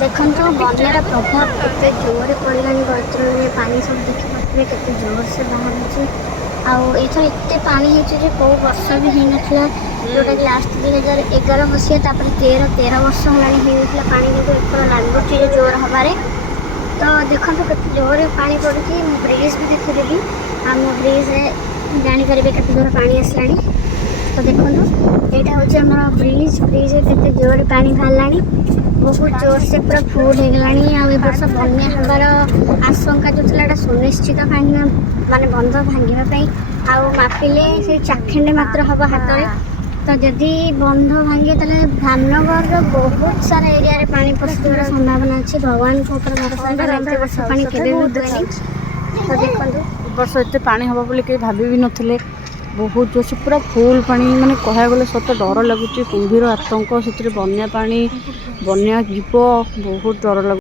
देखो बन्यार प्रभाव केते जोर पड़ा गैतरण पानी सब देखिए केते जोर से बाहर आउर एत पानी हो कौ वर्ष भी हो नाला जोटा कि लास्ट 2011 मसीहा 13 वर्ष होगा पानी जो एथर लगुच जोर हबारे तो देखो केते जोर पानी पड़ी ब्रिज भी देखीदेवी आम ब्रिज जापर के जोर पानी आसला तो देखो यहाँ हूँ ब्रिज ब्रिज केते जोर पानी बाहर बहुत जोर से पूरा फुल हो गलानी वर्ष बन्या हबार आशंका जो था सुनिश्चित कहीं माने बंध भांगे मापिले से चाखेंडे मात्र हम हाथ में तो जदि बंध भांगे तेल धामनगर बहुत सारा एरिया रे पानी पशिबार संभावना अच्छी भगवान को भरोसा वर्ष पानी केवे हुएनि तो देखो वर्ष एत पानी हम बोली कहीं भाभी भी नथिले बहुत जोर से पूरा फुल पानी माने कह गले सत डर लगुच कुंभीर आतंक से बन्या पानी बन्या जीव बहुत डर लगुच।